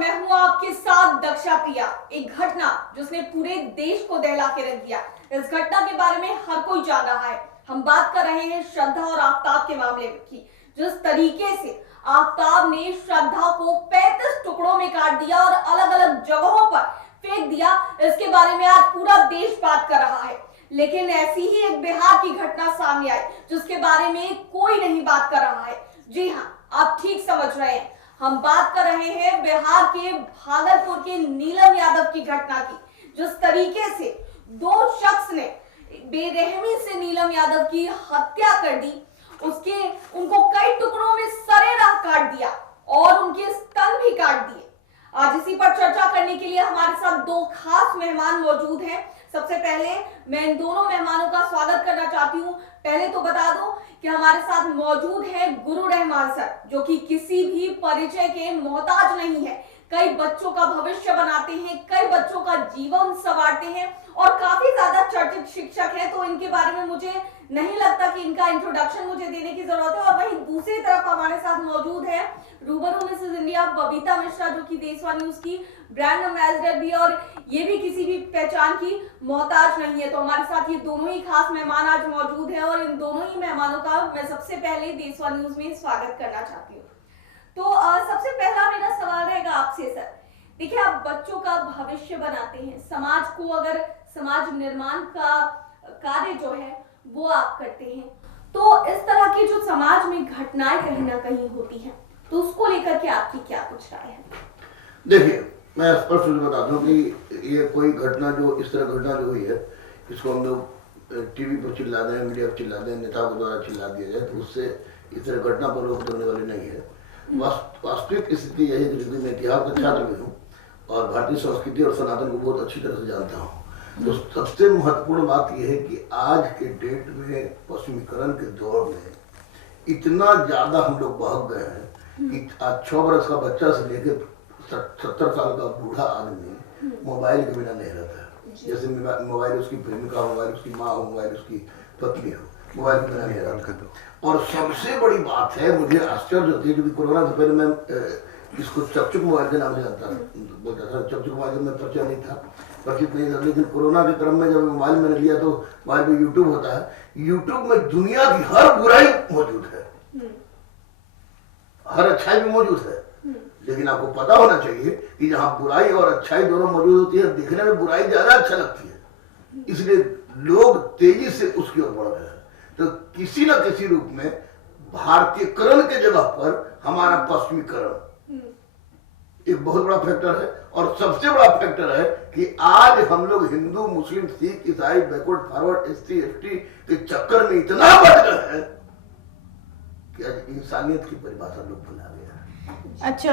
मैं हूं आपके साथ दक्षा प्रिया। एक घटना जिसने पूरे देश को दहला के रख दिया। इस घटना के बारे में हर कोई जान रहा है। हम बात कर रहे हैं श्रद्धा और आफ्ताब के मामले की। जिस तरीके से आफ्ताब ने श्रद्धा को 35 टुकड़ों में काट दिया और अलग अलग जगहों पर फेंक दिया, इसके बारे में आज पूरा देश बात कर रहा है। लेकिन ऐसी ही एक बिहार की घटना सामने आई जिसके बारे में कोई नहीं बात कर रहा है। जी हाँ, आप ठीक समझ रहे हैं, हम बात कर रहे हैं बिहार के भागलपुर के नीलम यादव की घटना की। जिस तरीके से दो शख्स ने बेरहमी से नीलम यादव की हत्या कर दी, उनको कई टुकड़ों में सरेराह काट दिया और उनके स्तन भी काट दिए। आज इसी पर चर्चा करने के लिए हमारे साथ दो खास मेहमान मौजूद हैं। सबसे पहले मैं इन दोनों मेहमानों का स्वागत करना चाहती हूँ। पहले तो बता दो कि हमारे साथ मौजूद है गुरु रहमान सर, जो कि किसी भी परिचय के मोहताज नहीं है। कई बच्चों का भविष्य बनाते हैं, कई बच्चों का जीवन संवारते हैं और काफी ज्यादा चर्चित शिक्षक हैं। तो इनके बारे में मुझे नहीं लगता कि इनका इंट्रोडक्शन मुझे देने की जरूरत है। और वहीं दूसरी तरफ हमारे साथ मौजूद है रूबरू मिसेस इंडिया बबीता मिश्रा, जो कि देशवा न्यूज की ब्रांड एम्बेसडर भी, और ये भी किसी भी पहचान की मोहताज नहीं है। तो हमारे साथ ये दोनों ही खास मेहमान आज मौजूद हैं और इन दोनों ही मेहमानों का मैं सबसे पहले देशवा न्यूज में स्वागत करना चाहती हूँ। तो सबसे पहला मेरा सवाल रहेगा आपसे सर। देखिए, आप बच्चों का भविष्य बनाते हैं, समाज को अगर समाज निर्माण का कार्य जो है वो आप करते हैं, तो इस तरह की जो समाज में घटनाएं कहीं ना कहीं होती हैं, तो उसको लेकर के आपकी क्या कुछ राय है? देखिए, मैं स्पष्ट रूप से बता दूं कि ये कोई घटना जो इस तरह घटना जो हुई है, इसको हम लोग टीवी पर चिल्ला दें, मीडिया पर चिल्ला दें, नेताओं द्वारा चिल्ला दिया जाए, तो उससे इस तरह घटना पर रोक देने वाली नहीं है। वास्तविक स्थिति यही है कि मैं इतिहास का छात्र भी हूँ और भारतीय संस्कृति और सनातन को बहुत अच्छी तरह से जानता हूँ। तो सबसे महत्वपूर्ण बात यह है कि आज के डेट में पश्चिमीकरण के दौर में इतना ज्यादा हम लोग बहक गए हैं कि आज 6 वर्ष का बच्चा से लेकर 70 साल का बूढ़ा आदमी मोबाइल के बिना नहीं रहता है। जैसे मोबाइल उसकी प्रेमिका हो, मोबाइल उसकी माँ हो, मोबाइल उसकी पत्नी हो, मोबाइल के बिना नहीं रहता। और सबसे बड़ी बात है, मुझे आश्चर्य होती है क्योंकि कोरोना से पहले मैं इसको चकचक मोबाइल के नाम से बोलता था। चकचक मोबाइल में परिचय नहीं था, परिचित नहीं था, लेकिन कोरोना के क्रम में जब मोबाइल मैंने लिया तो मोबाइल में यूट्यूब होता है। यूट्यूब में दुनिया की हर बुराई मौजूद है, हर अच्छाई भी मौजूद है। लेकिन आपको पता होना चाहिए कि जहाँ बुराई और अच्छाई दोनों मौजूद होती है, दिखने में बुराई ज्यादा अच्छा लगती है, इसलिए लोग तेजी से उसकी ओर बढ़ रहे हैं। तो किसी न किसी रूप में भारतीयकरण के जगह पर हमारा पश्चिमीकरण एक बहुत बड़ा फैक्टर है। और सबसे बड़ा फैक्टर है कि आज हम लोग हिंदू, मुस्लिम, सिख, ईसाई, बैकवर्ड, फॉरवर्ड, एससी, एसटी के चक्कर में इतना बढ़ गए हैं कि आज इंसानियत की परिभाषा लोग भुला गए। अच्छा,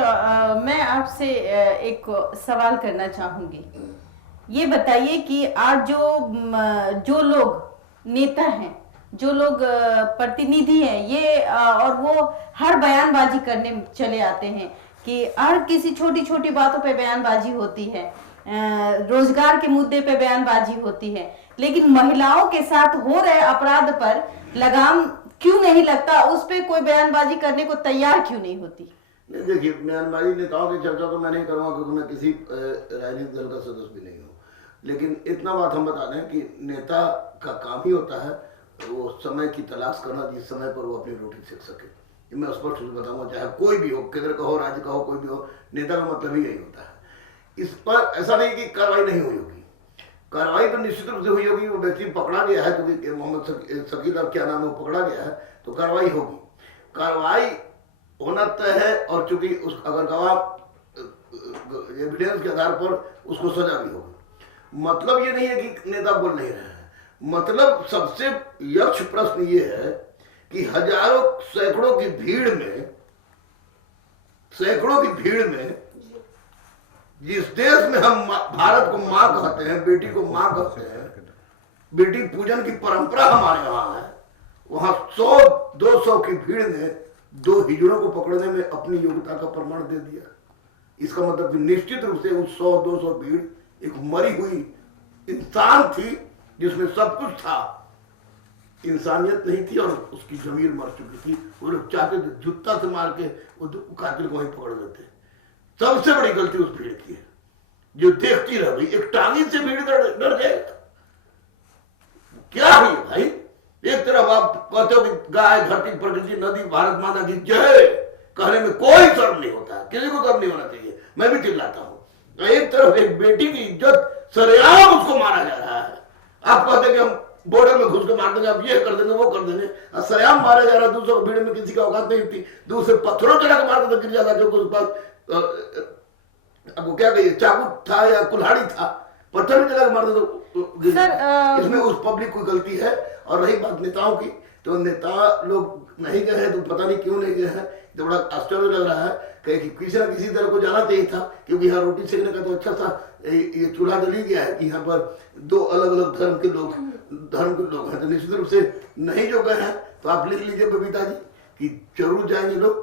मैं आपसे एक सवाल करना चाहूंगी। ये बताइए कि आज जो लोग नेता हैं, जो लोग प्रतिनिधि हैं, ये और वो हर बयानबाजी करने चले आते हैं कि हर किसी छोटी छोटी बातों पे बयानबाजी होती है, रोजगार के मुद्दे पे बयानबाजी होती है, लेकिन महिलाओं के साथ हो रहे अपराध पर लगाम क्यों नहीं लगता? उस पे कोई बयानबाजी करने को तैयार क्यों नहीं होती? देखिए, बयानबाजी नेताओं की चर्चा तो मैं नहीं करूंगा क्योंकि मैं किसी राजनीतिक दल का सदस्य भी नहीं हूँ। लेकिन इतना बात हम बता दें कि नेता का काम ही होता है वो समय की तलाश करना जिस समय पर वो अपनी रोटी सेक सके। मैं स्पष्ट रूप से बताऊंगा, चाहे कोई भी हो, केंद्र का हो, राज्य का हो, कोई भी हो, नेता का मतलब ही यही होता है। इस पर ऐसा नहीं कि कार्रवाई नहीं हुई होगी, कार्रवाई तो निश्चित रूप से हुई होगी। वो व्यक्ति पकड़ा गया है, क्योंकि मोहम्मद शकील क्या नाम है, वो पकड़ा गया है, तो कार्रवाई होगी। कार्रवाई होना तय है और चूंकि उस अगर गवाह एविडेंस के आधार पर उसको सजा भी होगी। मतलब ये नहीं है कि नेता बोल नहीं रहे हैं, मतलब सबसे यक्ष प्रश्न ये है कि हजारों सैकड़ों की भीड़ में जिस देश में हम भारत को मां कहते हैं, बेटी को मां कहते हैं, बेटी पूजन की परंपरा हमारे यहाँ है, वहां 100-200 की भीड़ ने 2 हिजड़ों को पकड़ने में अपनी योग्यता का प्रमाण दे दिया। इसका मतलब निश्चित रूप से उस 100-200 भीड़ एक मरी हुई इंसान थी जिसमें सब कुछ था, इंसानियत नहीं थी और उसकी जमीर मर चुकी थी। वो लोग चाहते थे जूता से मार के वो कातिल को वहीं पकड़ देते। सबसे बड़ी गलती उस भीड़ की है जो देखती रह गई। एक टांगी से भीड़ डर जाएगा, क्या है भाई? एक तरफ आप कहते हो कि गाय, धरती, प्रकृति, नदी, भारत माता की जय कहने में कोई शर्म नहीं होता, किसी को शर्म नहीं होना चाहिए, मैं भी चिल्लाता हूं। एक तरफ एक बेटी की इज्जत सरेआम उसको मारा जा रहा है। आप कहते हैं कि हम बॉर्डर में घुस के मार देंगे, अब ये कर देंगे, वो कर देंगे, सरेआम मारा जा रहा है। दूसरों भीड़ में किसी का औकात नहीं थी, दूसरे पत्थरों चढ़ा के मारते तो गिर जाता, जो कुछ पास अब वो क्या कहिए, चाकू था या कुल्हाड़ी था, पत्थर में चला के मारते तो गिर जाता। इसमें उस पब्लिक की गलती है। और रही बात नेताओं की, तो नेता लोग नहीं गए हैं, तो पता नहीं क्यों नहीं गए हैं, तो बड़ा आश्चर्य लग रहा है कि किसी ना किसी तरह को जाना चाहिए था, क्योंकि यहाँ रोटी सेकने का तो अच्छा सा ये चूल्हा जल ही गया है कि यहाँ पर दो अलग अलग धर्म के लोग हैं, तो निश्चित रूप से नहीं जो गए हैं। तो आप लिख लीजिए बबीता जी कि जरूर जाएंगे लोग,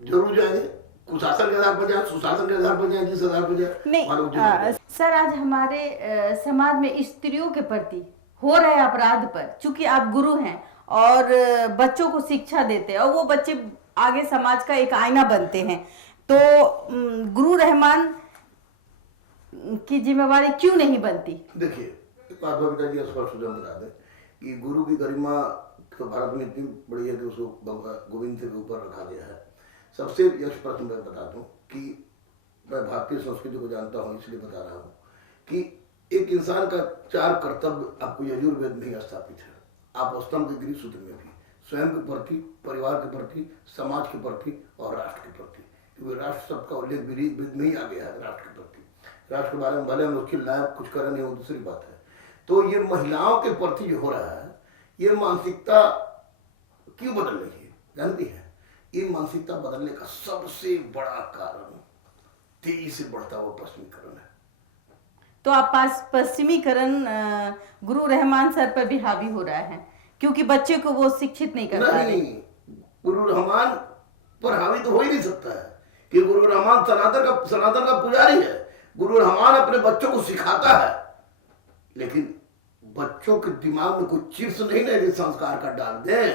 जरूर जाएंगे, कुशासन के आधार पर जाए, सुशासन के आधार पर जाए, जिस आधार पर जाए। नहीं सर, आज हमारे समाज में स्त्रियों के प्रति हो रहे अपराध पर, चूंकि आप गुरु हैं और बच्चों को शिक्षा देते हैं और वो बच्चे आगे समाज का एक आईना बनते हैं, तो गुरु रहमान की जिम्मेवारी क्यों नहीं बनती? देखिए, एक बात बबीता जी स्पष्ट बता दें कि गुरु की गरिमा तो भारत में इतनी बड़ी है कि उसको गोविंद से ऊपर रखा गया है। सबसे यश प्रश्न मैं बता दूं कि मैं भारतीय संस्कृति को जानता हूं, इसलिए बता रहा हूं कि एक इंसान का 4 कर्तव्य आपको यजुर्वेद में ही स्थापित है। आप स्तंभ के गृह सूत्र में भी स्वयं के प्रति, परिवार के प्रति, समाज के प्रति और राष्ट्र के प्रति, क्योंकि राष्ट्र शब्द का उल्लेख वेद में ही आ गया है। राष्ट्र के प्रति, राष्ट्र के बारे में भले हम उसके लायक कुछ करें नहीं, वो दूसरी बात है। तो ये महिलाओं के प्रति जो हो रहा है, ये मानसिकता क्यों बदल रही है जानती है? ये मानसिकता बदलने का सबसे बड़ा कारण तेजी से बढ़ता हुआ पश्चिमीकरण है। तो आप पास पश्चिमीकरण गुरु रहमान सर पर भी हावी हो रहा है, क्योंकि बच्चे को वो शिक्षित नहीं कर पा रहे। नहीं, गुरु रहमान पर हावी तो हो ही नहीं सकता है कि गुरु रहमान सनातन का पुजारी है। गुरु रहमान अपने बच्चों को सिखाता है, लेकिन बच्चों के दिमाग में कोई चिप्स नहीं ना संस्कार का डाल दे।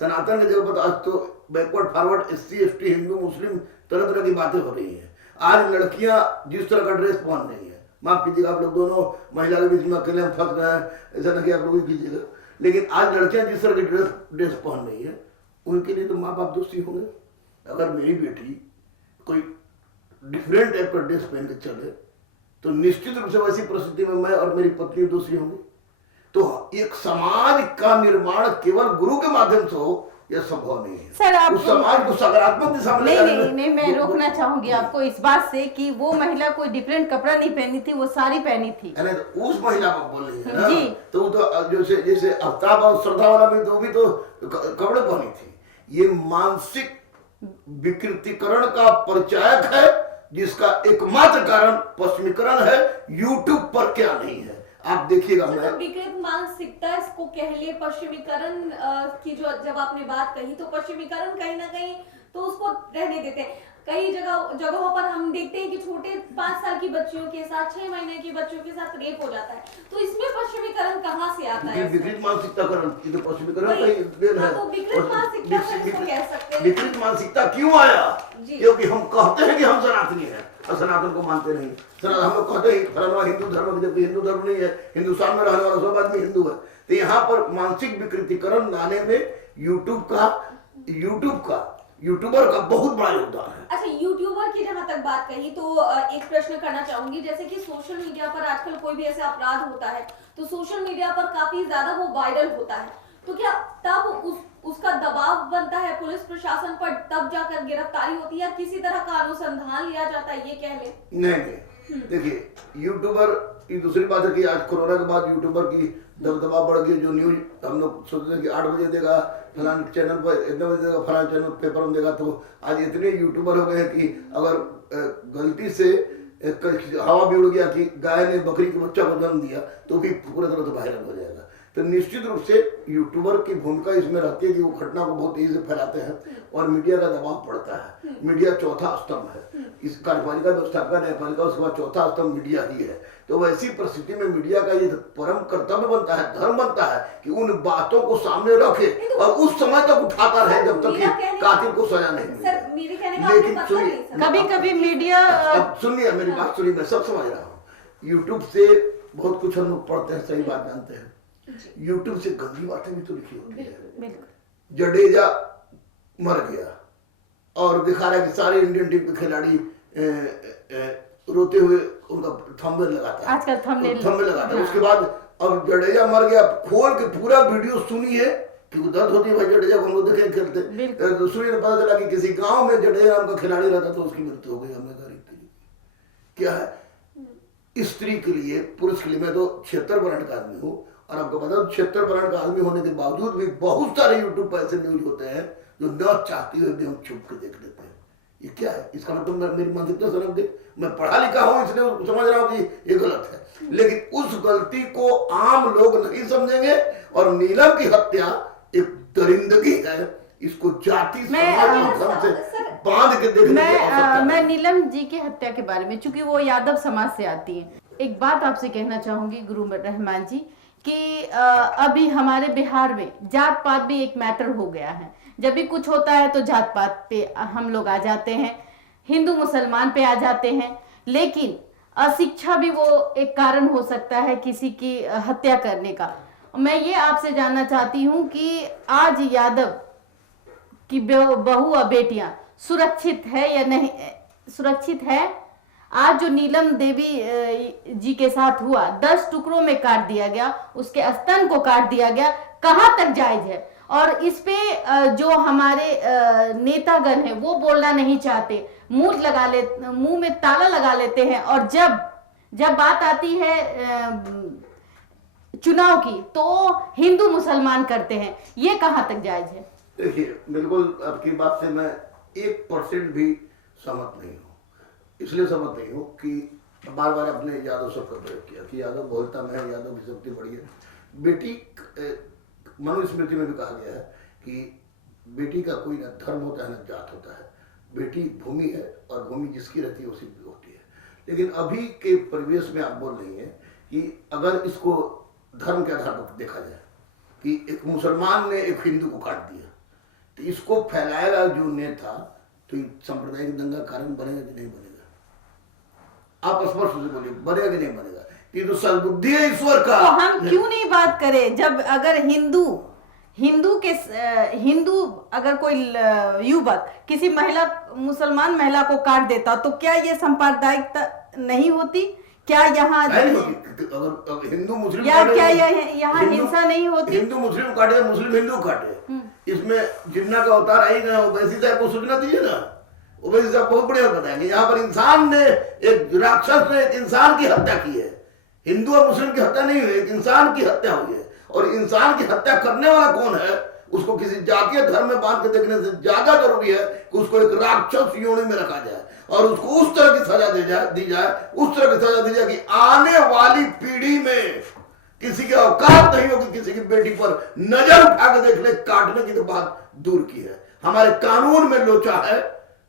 सनातन के जगह पर आज तो backward forward, SC ST, Hindu Muslim तरह तरह की बातें हो रही है। आज लड़कियां जिस तरह का ड्रेस पहन रही है, माफ कीजिएगा आप लोग दोनों महिला के बीच में अकेले हम फंस गए हैं, ऐसा ना कि आप लोग भी कीजिएगा, लेकिन आज लड़कियां जिस तरह की ड्रेस पहन रही है, उनके लिए तो माँ बाप दोषी होंगे। अगर मेरी बेटी कोई डिफरेंट टाइप का ड्रेस पहन के चले तो निश्चित रूप से वैसी परिस्थिति में मैं और मेरी पत्नी दोषी होंगे। तो एक समाज का निर्माण केवल गुरु के माध्यम से हो, यह संभव नहीं है। सर, आप उस समाज को सकारात्मक दिशा में नहीं, मैं रोकना चाहूंगी आपको इस बात से कि वो महिला कोई डिफरेंट कपड़ा नहीं पहनी थी, वो साड़ी पहनी थी। तो उस महिला को बोल रही है जी, तो जैसे आफ्ताब और श्रद्धा वाला भी तो भी तो कपड़े पहनी थी। ये मानसिक विकृतिकरण का परिचायक है, जिसका एकमात्र कारण पश्चिमीकरण है। यूट्यूब पर क्या नहीं है आप देखिएगा। तो विकृत मानसिकता इसको कह ले, पश्चिमीकरण की जो जब आपने बात कही, तो पश्चिमीकरण कहीं ना कहीं तो उसको रहने देते हैं। कई जगहों पर हम देखते हैं कि छोटे 5 साल की बच्चियों के साथ, 6 महीने की बच्चियों के साथ रेप हो जाता है। तो इसमें पश्चिमीकरण कहाँ से आता है? विकृत मानसिकताकरण, तो पश्चिमीकरण का है। तो विकृत मानसिकता इसको कह सकते हैं। विकृत मानसिकता क्यों आया? क्योंकि हम कहते हैं कि हम सनातनी हैं और सनातन को मानते नहीं। हम लोग कहते हैं फलाना हिंदू धर्म, जबकि हिंदू धर्म नहीं है, हिंदुस्तान में रहने वाला सब आदमी हिंदू है। तो यहाँ पर मानसिक विकृतिकरण लाने में यूट्यूबर का बहुत बड़ा योगदान है। अच्छा, यूट्यूबर की जहां तक बात कही तो एक प्रश्न करना चाहूंगी, जैसे कि सोशल मीडिया पर आजकल कोई भी ऐसा अपराध होता है तो सोशल मीडिया पर काफी ज्यादा वो वायरल होता है, तो क्या तब उसका दबाव बनता है पुलिस प्रशासन पर, तब जाकर गिरफ्तारी होती है, किसी तरह का अनुसंधान लिया जाता है, ये कह ले? नहीं, देखिए यूट्यूबर की दूसरी बात है कि आज कोरोना के बाद यूट्यूबर की दबदबा बढ़ गई। जो न्यूज हम लोग सोचते थे कि 8 बजे देगा फलान चैनल पर, इतने बजे देगा फलान चैनल पेपर में देगा, तो आज इतने यूट्यूबर हो गए हैं कि अगर गलती से हवा भी उड़ गया कि गाय ने बकरी के बच्चा को जन्म दिया तो भी पूरी तरह से वायरल हो जाएगा। तो निश्चित रूप से यूट्यूबर की भूमिका इसमें रहती है कि वो घटना को बहुत तेजी से फैलाते हैं और मीडिया का दबाव पड़ता है। मीडिया चौथा स्तंभ है, इस कार्यपालिका व्यवस्था का, न्यायपालिका, उसके बाद चौथा स्तंभ मीडिया ही है। तो वैसी परिस्थिति में मीडिया का ये परम कर्तव्य बनता है, धर्म बनता है कि उन बातों को सामने रखे और उस समय तक उठाता रहे जब तक कि कातिल को सजा नहीं मिले। लेकिन कभी कभी मीडिया, अब सुनिए मेरी बात सुनिए, मैं सब समझ रहा हूँ। यूट्यूब से बहुत कुछ हम लोग पढ़ते हैं, सही बात जानते हैं। यूट्यूब से गंदी बातें भी तो लिखी होती है। जडेजा मर गया और दिखा रहा है कि सारे इंडियन टीम के खिलाड़ी रोते हुए उनका थंबनेल लगाता है, आजकल थंबनेल लगाता है। उसके बाद अब जडेजा मर गया, खोल के पूरा वीडियो सुनिए कि दर्द होती है भाई जडेजा को हम लोग देखे खेलते, तो सुनिए तो पता चला कि किसी गांव में जडेजा नाम का खिलाड़ी रहता तो उसकी मृत्यु हो गई। हमने कहा क्या है स्त्री के लिए, पुरुष के लिए। मैं तो 76 ब्रांड का आदमी हूँ और आपको बता 76 ब्रांड का आदमी होने के बावजूद भी बहुत सारे यूट्यूब पर ऐसे न्यूज होते हैं जो न चाहते हुए भी हम छुप के देख लेते हैं। ये क्या है? इसका मतलब मेरी मानसिकता समझ दे, मैं पढ़ा लिखा हूँ इसलिए समझ रहा हूँ कि ये गलत है, लेकिन उस गलती को आम लोग नहीं समझेंगे। और नीलम की हत्या एक दरिंदगी है, इसको जाति समाज से बांध के देखने की आवश्यकता है। मैं नीलम जी की हत्या के बारे में, चूंकि वो यादव समाज से आती है, एक बात आपसे कहना चाहूंगी गुरु रहमान जी कि अभी हमारे बिहार में जात पात भी एक मैटर हो गया है। जब भी कुछ होता है तो जात पात पे हम लोग आ जाते हैं, हिंदू मुसलमान पे आ जाते हैं, लेकिन अशिक्षा भी वो एक कारण हो सकता है किसी की हत्या करने का। मैं ये आपसे जानना चाहती हूँ कि आज यादव की बहू और बेटियां सुरक्षित है या नहीं, सुरक्षित है? आज जो नीलम देवी जी के साथ हुआ, 10 टुकड़ों में काट दिया गया, उसके स्तन को काट दिया गया, कहां तक जायज है? और इस पे जो हमारे नेतागण हैं वो बोलना नहीं चाहते, मुंह में ताला लगा लेते हैं, और जब बात आती है चुनाव की तो हिंदू मुसलमान करते हैं। ये कहां तक जायज है? देखिए, बिल्कुल आपकी बात से मैं 1% भी सहमत नहीं हूँ। इसलिए सहमत नहीं हूँ कि बार बार अपने यादव सब का प्रयोग किया कि यादव बोलता में है, यादव की शक्ति बड़ी है। बेटी मनुस्मृति में भी कहा गया है कि बेटी का कोई न धर्म होता है न जात होता है, बेटी भूमि है और भूमि जिसकी रहती है उसी की होती है। लेकिन अभी के परिवेश में आप बोल रही हैं कि अगर इसको धर्म के आधार पर देखा जाए कि एक मुसलमान ने एक हिंदू को काट दिया, तो इसको फैलाएगा जो नेता, तो सांप्रदायिक दंगा कारण बनेगा कि नहीं बनेगा? आप स्पष्ट से बोलिए, बनेगा कि नहीं बनेगा? ये तो सद्बुद्धि है ईश्वर का। तो हम क्यों नहीं बात करें? जब अगर हिंदू अगर कोई युवक किसी मुसलमान महिला को काट देता, तो क्या ये सांप्रदायिकता नहीं होती? क्या यहाँ अगर हिंदू मुस्लिम या क्या यहाँ हिंसा नहीं होती? हिंदू मुस्लिम काटे, मुस्लिम हिंदू काटे, इसमें जिन्ना का अवतार आई ना, वैसी साहब को सूचना दीजिए ना, वैसी साहब बहुत बढ़िया बताएंगे। यहाँ पर इंसान ने, एक राक्षस ने एक इंसान की हत्या की है। हिंदू और मुस्लिम की हत्या नहीं हुई, एक इंसान की हत्या हुई है। और इंसान की हत्या करने वाला कौन है, उसको किसी जातीय धर्म में बांध के देखने से ज्यादा जरूरी है कि उसको एक राक्षस योनि में रखा जाए और उसको उस तरह की सजा दी जाए, उस तरह की सजा दी जाए कि आने वाली पीढ़ी में किसी की औकात नहीं होगी किसी की बेटी पर नजर उठा के देखने, काटने की तो बात दूर की है। हमारे कानून में लोचा है,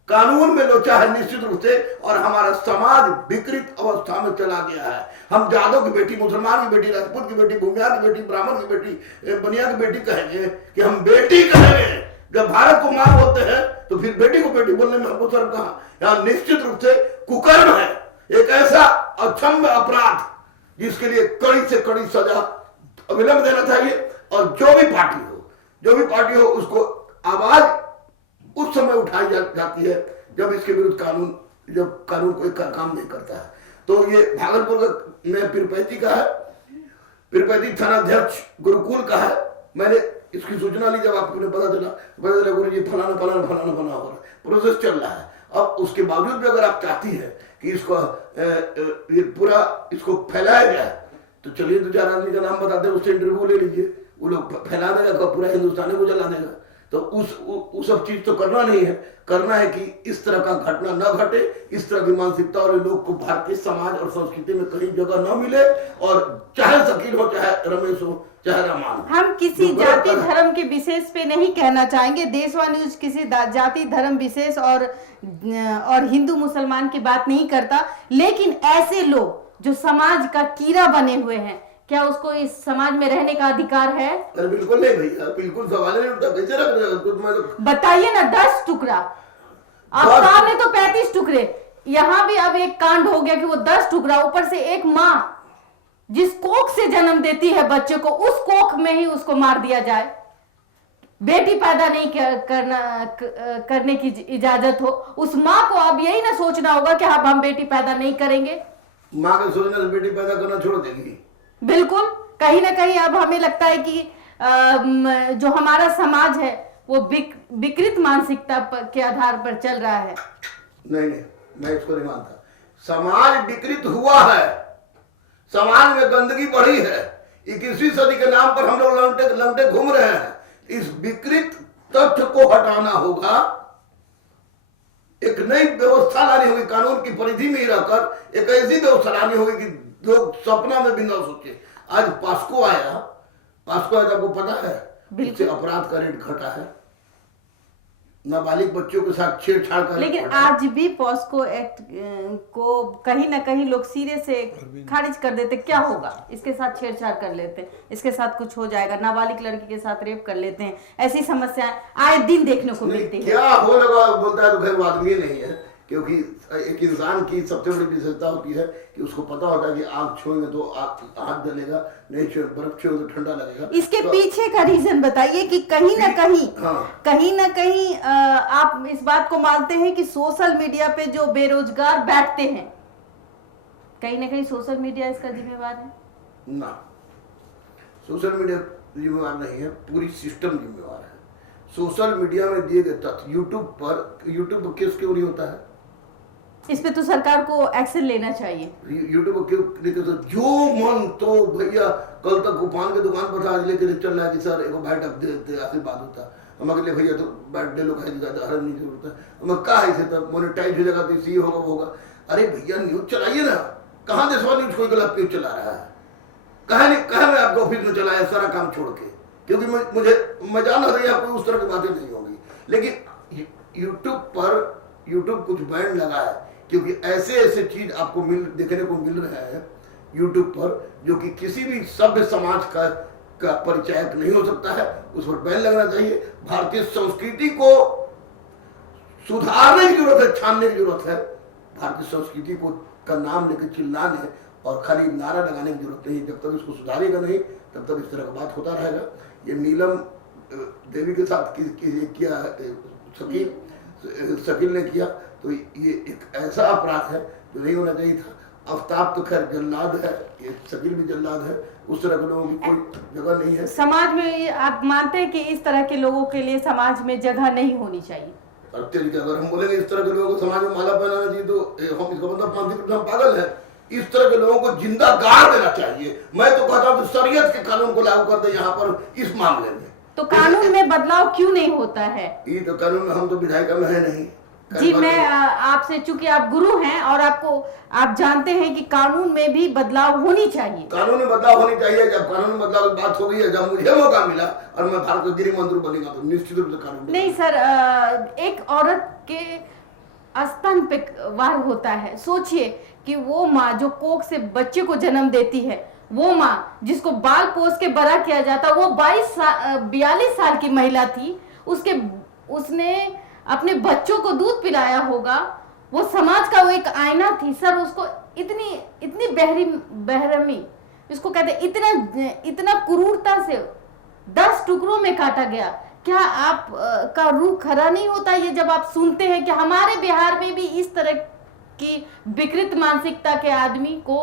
कानून में लोचा है निश्चित रूप से, और हमारा समाज विकृत अवस्था में चला गया है। हम जादव की बेटी, मुसलमान की बेटी, राजपूत की बेटी, भूमिया की बेटी, ब्राह्मण की बेटी, बनिया की बेटी कहेंगे कि हम बेटी कहेंगे। जब भारत को मां बोलते हैं तो फिर बेटी को बेटी बोलने में हमको शर्म कहां? यहाँ निश्चित रूप से कुकर्म है, एक ऐसा अक्षम्य अपराध जिसके लिए कड़ी से कड़ी सजा अविलंब देना चाहिए। और जो भी पार्टी हो उसको आवाज उस समय उठाई जाती है जब इसके विरुद्ध कानून कोई काम नहीं करता है। तो ये भागलपुर में पीरपैंती का है, पीरपैंती थानाध्यक्ष गुरुकुल का है। मैंने इसकी सूचना ली, जब आपको पता चला गुरु जी फलाना हो रहा है, प्रोसेस चल रहा है। अब उसके बावजूद भी अगर आप चाहती है कि इसको ये पूरा इसको फैलाया जाए, तो चलिए 2-4 आदमी का नाम बताते हैं, उससे इंटरव्यू ले लीजिए, वो लोग फैला देगा, पूरा हिंदुस्तान को जला देगा। तो उस सब चीज तो करना नहीं है। करना है कि इस तरह का घटना न घटे, इस तरह की मानसिकता और लोग को भारतीय समाज और संस्कृति में कहीं जगह न मिले, और चाहे शकील हो, चाहे रमेश हो, चाहे रहमान। हम किसी जाति धर्म के विशेष पे नहीं कहना चाहेंगे। देशवा न्यूज किसी जाति धर्म विशेष और हिंदू मुसलमान की बात नहीं करता, लेकिन ऐसे लोग जो समाज का कीड़ा बने हुए हैं, क्या उसको इस समाज में रहने का अधिकार है? अरे बिल्कुल नहीं भैया, बिल्कुल सवाल नहीं उठता। कैसे रख रहे हो? बताइए ना, 10 टुकड़ा, आफ्ताब ने तो 35 टुकड़े, यहाँ भी अब एक कांड हो गया कि वो 10 टुकड़ा, ऊपर से एक माँ जिस कोख से जन्म देती है बच्चे को, उस कोख में ही उसको मार दिया जाए। बेटी पैदा नहीं करने की इजाजत हो, उस माँ को अब यही ना सोचना होगा कि अब हम बेटी पैदा नहीं करेंगे। माँ के सोचने से बेटी पैदा करना छोड़ देगी। बिल्कुल, कहीं ना कहीं अब हमें लगता है कि जो हमारा समाज है वो विकृत मानसिकता के आधार पर चल रहा है। नहीं, मैं इसको नहीं मानता। समाज विकृत हुआ है, समाज में गंदगी बढ़ी है। 21वीं सदी के नाम पर हम लोग लंगटे घूम रहे हैं। इस विकृत तथ्य को हटाना होगा, एक नई व्यवस्था लानी होगी, कानून की परिधि में ही रहकर एक ऐसी व्यवस्था लानी होगी कि लोग सपना में भी न सोचे। आज पास्को आया तो आपको पता है, इससे अपराध का रेट घटा है, नाबालिग बच्चों के साथ छेड़छाड़ का। लेकिन आज भी पॉस्को एक्ट को कहीं ना कहीं लोग सिरे से खारिज कर देते। क्या होगा, इसके साथ छेड़छाड़ कर लेते हैं, इसके साथ कुछ हो जाएगा, नाबालिग लड़की के साथ रेप कर लेते हैं। ऐसी समस्याएं आए दिन देखने को मिलती है। क्या हो लगा बोलता है तो खैर वो आदमी नहीं है, क्योंकि एक इंसान की सबसे बड़ी विशेषता होती है कि उसको पता होता है कि आग छुएंगे तो हाथ जलेगा, नहीं बर्फ छुएंगे तो ठंडा लगेगा। इसके पीछे का रीजन बताइए कि कहीं ना कहीं आप इस बात को मानते हैं कि सोशल मीडिया पे जो बेरोजगार बैठते हैं, कहीं ना कहीं सोशल मीडिया इसका जिम्मेवार है? ना, सोशल मीडिया जिम्मेवार नहीं है, पूरी सिस्टम जिम्मेवार है। सोशल मीडिया में दिए गए तथ्य यूट्यूब पर केस क्यों नहीं होता है? इस पे तो सरकार को एक्शन लेना चाहिए। यूट्यूब पर क्यों जो मन तो भैया, कल तक पान की दुकान पर आज लेकर चल रहा है कि सर एक बैठ दे आशीर्वाद होता है, हम अगले भैया तो बैठ दे लोग हर नहीं जरूरत है, हम कहा है तब मोनेटाइज हो जाएगा तो सी होगा वो होगा। अरे भैया न्यूज चलाइए ना, कहाँ देशवा न्यूज कोई गलत न्यूज चला रहा है? कहा मैं आपको ऑफिस में चलाया सारा काम छोड़ के, क्योंकि मुझे मैं जान रही है आपको उस तरह की बातें नहीं होंगी। लेकिन यूट्यूब कुछ बैंड लगा है, क्योंकि ऐसे चीज आपको देखने को मिल रहे हैं यूट्यूब पर जो कि किसी भी सभ्य समाज का परिचायक नहीं हो सकता है। उस पर बैन लगना चाहिए। भारतीय संस्कृति को सुधारने की जरूरत है, छानने की जरूरत है। भारतीय संस्कृति को का नाम लेकर चिल्लाने और खाली नारा लगाने की जरूरत नहीं। जब तक इसको सुधारेगा नहीं तब तक इस तरह का बात होता रहेगा। ये नीलम देवी के साथ किया शकील ने किया, तो ये एक ऐसा अपराध है जो नहीं होना चाहिए था। आफ्ताब तो खैर जल्लाद है, ये शकील भी जल्लाद है, उस तरह के लोगों की कोई जगह नहीं है समाज में। आप मानते हैं कि इस तरह के लोगों के लिए समाज में जगह नहीं होनी चाहिए? अगर हम बोलेंगे इस तरह के लोगों को समाज में माला पहनाना चाहिए तो हम इसका मतलब मानसिक रूप से पागल है। इस तरह के लोगों को जिंदा गाड़ देना चाहिए। मैं तो कहता हूँ शरीयत के कानून को लागू कर दे यहाँ पर इस मामले में। तो कानून में बदलाव क्यों नहीं होता है? ये तो कानून में, हम तो विधायिका में है नहीं। जी, मैं आपसे, चूंकि आप गुरु हैं और आप जानते हैं कि कानून में भी बदलाव होनी चाहिए। कानून में बदलाव होनी चाहिए। जब कानून में बदलाव की बात हो गई है, जब मुझे मौका मिला और मैं भारत का गृह मंत्री बनेगा तो निश्चित रूप से कानून नहीं सर, एक औरत के स्तन पे वार होता है। सोचिए कि वो माँ जो कोख से बच्चे को जन्म देती है, वो माँ जिसको बाल पोस के बड़ा किया जाता, वो 42 साल की महिला थी, उसने अपने बच्चों को दूध पिलाया होगा। वो समाज का वो एक आईना थी सर। उसको इतनी बेरहमी, इसको कहते इतना क्रूरता से 10 टुकड़ों में काटा गया। क्या आप का रूह खरा नहीं होता ये जब आप सुनते हैं कि हमारे बिहार में भी इस तरह की विकृत मानसिकता के आदमी को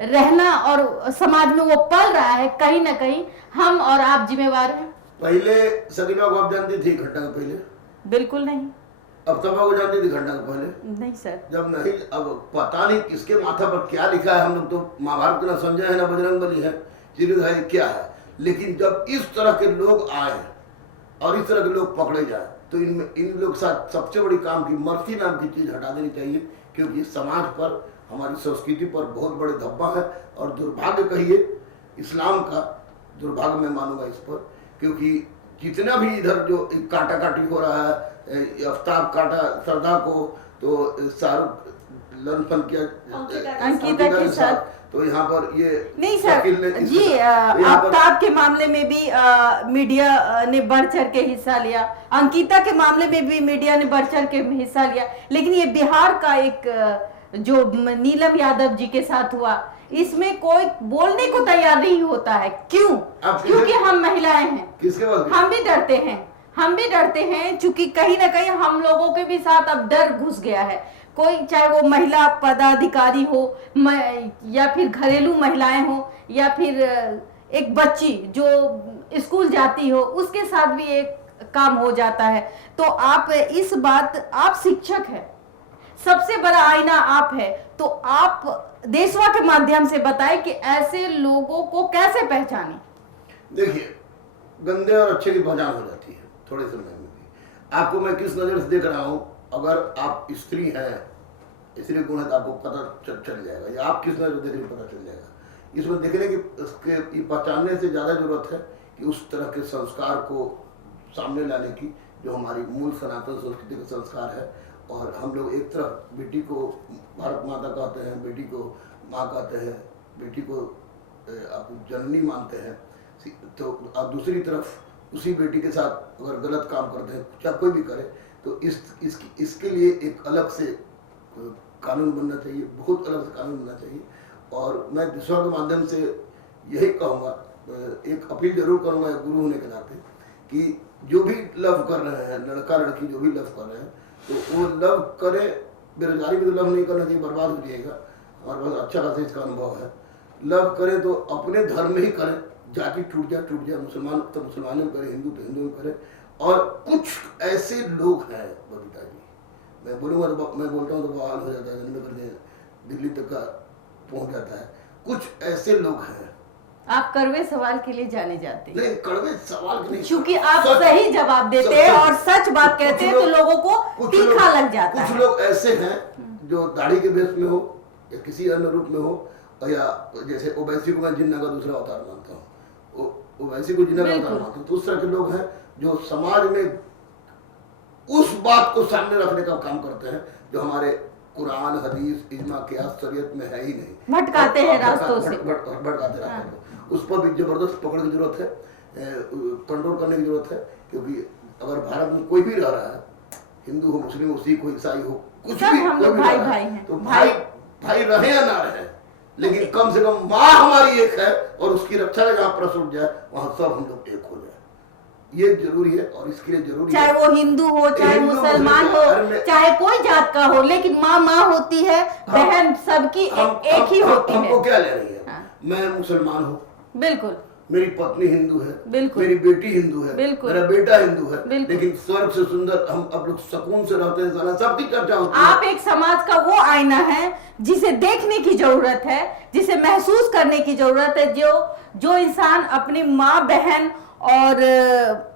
रहना और समाज में वो पल रहा है? कहीं ना कहीं हम और आप जिम्मेवार हैं। पहले सकीना को आप जानती थी घटना के पहले? बिल्कुल नहीं। अब तब को जानती थी घटना के पहले? नहीं सर। जब नहीं, अब पता नहीं किसके माथा पर क्या लिखा है। हम लोग तो महाभारत ना समझे है ना बजरंग बली है, क्या है। लेकिन जब इस तरह के लोग आए और इस तरह के लोग पकड़े जाए, तो इन लोग के साथ सबसे बड़ी काम की मर्सी नाम की चीज हटा देनी चाहिए, क्योंकि समाज पर, हमारी संस्कृति पर बहुत बड़े धब्बा है। और दुर्भाग्य कहिए, इस्लाम का दुर्भाग्य मैं मानूंगा इस पर, क्योंकि जितना भी इधर जो काटा काटी हो रहा है, आफ्ताब काटा श्रद्धा को, तो शाहरुख लनफन किया अंकिता के साथ, तो यहाँ पर ये नहीं सर जी, आफ्ताब के मामले में भी मीडिया ने बढ़ चढ़ के हिस्सा लिया, अंकिता के मामले में भी मीडिया ने बढ़ चढ़ के हिस्सा लिया, लेकिन ये बिहार का एक जो नीलम यादव जी के साथ हुआ, इसमें कोई बोलने को तैयार नहीं होता है। क्यों? क्योंकि हम महिलाएं हैं, किसके बाद हम भी डरते हैं, चूंकि कहीं ना कहीं हम लोगों के भी साथ अब डर घुस गया है। कोई, चाहे वो महिला पदाधिकारी हो या फिर घरेलू महिलाएं हो या फिर एक बच्ची जो स्कूल जाती हो, उसके साथ भी एक काम हो जाता है। तो आप इस बात, आप शिक्षक हैं, सबसे बड़ा आईना आप है, तो आप देशवा के माध्यम से बताएं कि ऐसे लोगों को कैसे पहचानें। देखिए, गंदे और अच्छे की पहचान हो जाती है थोड़े समय में भी। आपको मैं किस नजर से देख रहा हूँ, अगर आप स्त्री हैं, स्त्री गुण है, तो आपको पता चल जाएगा, या आप किस नजर से देख रहे हैं पता चल जाएगा। इसमें देखने की, इसके पहचानने से ज्यादा जरूरत है कि उस तरह के संस्कार को सामने लाने की, जो हमारी मूल सनातन संस्कृति का संस्कार है। और हम लोग एक तरफ बेटी को भारत माता कहते हैं, बेटी को माँ कहते हैं, बेटी को आप जननी मानते हैं, तो आप दूसरी तरफ उसी बेटी के साथ अगर गलत काम करते हैं, चाहे कोई भी करे, तो इसके लिए एक अलग से कानून बनना चाहिए, बहुत अलग से कानून बनना चाहिए। और मैं दूसरों के माध्यम से यही कहूँगा, एक अपील जरूर करूँगा एक गुरु होने के नाते, कि जो भी लव कर रहे हैं, लड़का लड़की जो भी लव कर रहे हैं, तो वो लव करे, बेरोजगारी में तो लव नहीं करना चाहिए, बर्बाद हो जाएगा। हमारे पास अच्छा खासा इसका अनुभव है। लव करे तो अपने धर्म में ही करें, जाति टूट जाए, मुसलमान तो मुसलमानों में करे, हिंदू तो हिंदू में करे। और कुछ ऐसे लोग हैं बबीता जी, मैं बोलूँगा तो मैं बोलता हूँ तो बवाल हो जाता है, जन्म करके दिल्ली तक का पहुँच जाता है। कुछ ऐसे लोग हैं। आप कड़वे सवाल के लिए जाने जाते हैं। नहीं, कड़वे सवाल के लिए, क्योंकि आप सही जवाब देते हैं और सच बात कहते हैं, तो लोगों को तीखा लग जाता है। कुछ लोग ऐसे हैं जो दाढ़ी के बेस में हो या किसी अन्य रूप में हो, या जैसे ओवैसी को मैं जिन्ना का दूसरा अवतार मानता हूँ, ओवैसी को जिन्ना का अवतार मानता हूँ। तो उस तरह के लोग हैं जो समाज में उस बात को सामने रखने का काम करते हैं जो हमारे कुरान, हदीस, इज्मा, कियास, शरीयत में है ही नहीं। भटकाते हैं रास्तों से, भटकाते रहते हैं। उस पर भी जबरदस्त पकड़ की जरूरत है, कंट्रोल करने की जरूरत है। क्योंकि अगर भारत में कोई भी रह रहा है, हिंदू हो, मुस्लिम हो, सिख हो, ईसाई हो, कुछ भी, कोई भी भाई रह रहा भाई है, हैं, तो भाई रहे या ना रहे, लेकिन कम से कम माँ हमारी एक है, और उसकी रक्षा का जहाँ प्रश्न उठ जाए वहां सब हम लोग एक हो जाए, ये जरूरी है। और इसके लिए जरूरी चाहे वो हिंदू हो, चाहे मुसलमान हो, चाहे कोई जात का हो, लेकिन माँ होती है, बहन सबकी एक ही होती है। हमको क्या ले रही है? मैं मुसलमान हूँ, बिल्कुल, मेरी पत्नी हिंदू है, बिल्कुल, मेरी बेटी हिंदू है, बिल्कुल, मेरा बेटा हिंदू है, बिल्कुल, लेकिन स्वर्ग से सुंदर हम अब लोग सुकून से रहते हैं, सबकी चर्चा होती है। आप एक समाज का वो आईना है जिसे देखने की जरूरत है, जिसे महसूस करने की जरूरत है। जो इंसान अपनी माँ, बहन और